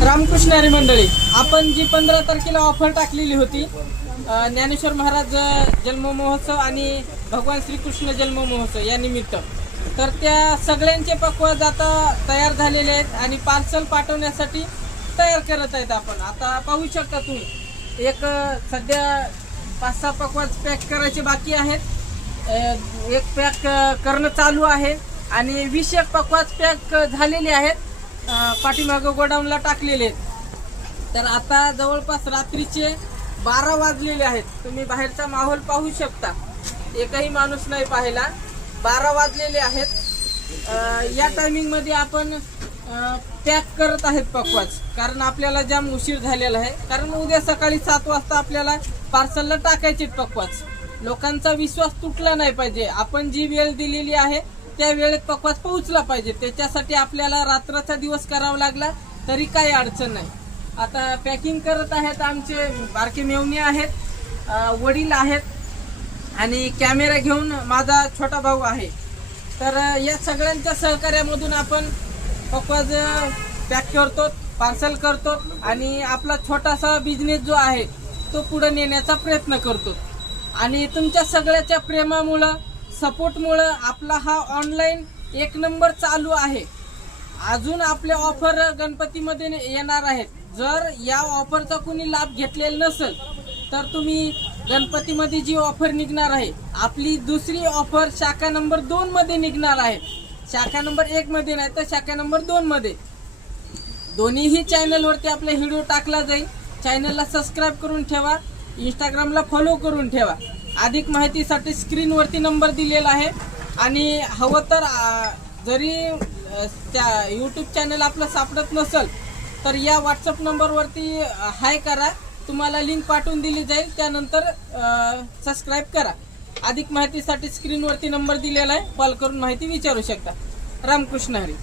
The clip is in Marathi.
रामकृष्ण हरी मंडळी, आपण जी 15 तारखेला ऑफर टाकलेली होती ज्ञानेश्वर महाराज जन्म महोत्सव आणि भगवान श्रीकृष्ण जन्म महोत्सव या निमित्त, तर त्या सगळ्यांचे पक्वाज आता तयार झालेले आहेत आणि पार्सल पाठवण्यासाठी तयार करत आहेत. आपण आता पाहू शकता तुम्ही, एक सध्या 5-6 पक्वाज पॅक करायचे बाकी आहेत, एक पॅक करणं चालू आहे आणि 20 पक्वाज पॅक झालेले आहेत, पाठीमागं गोडाऊनला टाकलेले आहेत. तर आता जवळपास रात्रीचे 12 वाजलेले आहेत. तुम्ही बाहेरचा माहोल पाहू शकता, एकही माणूस नाही पाहिला. 12 वाजलेले आहेत. या टायमिंगमध्ये आपण पॅक करत आहेत पक्वाज, कारण आपल्याला जाम उशीर झालेला आहे. कारण उद्या सकाळी 7 वाजता आपल्याला पार्सलला टाकायचे पक्वाज. लोकांचा विश्वास तुटला नाही पाहिजे. आपण जी वेळ दिलेली आहे त्या वेळेत पक्वाज पोहोचला पाहिजे. त्याच्यासाठी आपल्याला रात्राचा दिवस करावा लागला तरी काही अडचण नाही. आता पॅकिंग करत आहेत आमचे बारके मेवणे आहेत, वडील आहेत आणि कॅमेरा घेऊन माझा छोटा भाऊ आहे. तर या सगळ्यांच्या सहकार्यामधून आपण पक्वाज पॅक करतो, पार्सल करतो आणि आपला छोटासा बिझनेस जो आहे तो पुढे नेण्याचा प्रयत्न करतो. आणि तुमच्या सगळ्याच्या प्रेमामुळं, सपोर्टमुळं आपला हा ऑनलाईन 1 नंबर चालू आहे. अजून आपले ऑफर गणपतीमध्ये येणार आहेत. जर या ऑफरचा कुणी लाभ घेतलेला नसेल तर तुम्ही गणपतीमध्ये जी ऑफर निघणार आहे, आपली दुसरी ऑफर शाखा नंबर 2 मध्ये निघणार आहे. शाखा नंबर 1 मध्ये नाही तर शाखा नंबर 2 मध्ये. दोन्हीही चॅनलवरती आपला व्हिडिओ टाकला जाईल. चॅनलला सबस्क्राईब करून ठेवा, इंस्टाग्रामला फॉलो करून ठेवा. अधिक माहितीसाठी स्क्रीनवरती नंबर दिलेला आहे. आणि हवं तर जरी त्या यूट्यूब चॅनल आपलं सापडत नसेल तर या व्हॉट्सअप नंबरवरती हाय करा, तुम्हाला लिंक पाठवून दिली जाईल. त्यानंतर सबस्क्राईब करा. अधिक माहितीसाठी स्क्रीनवरती नंबर दिलेला आहे, कॉल करून माहिती विचारू शकता. रामकृष्ण हरी.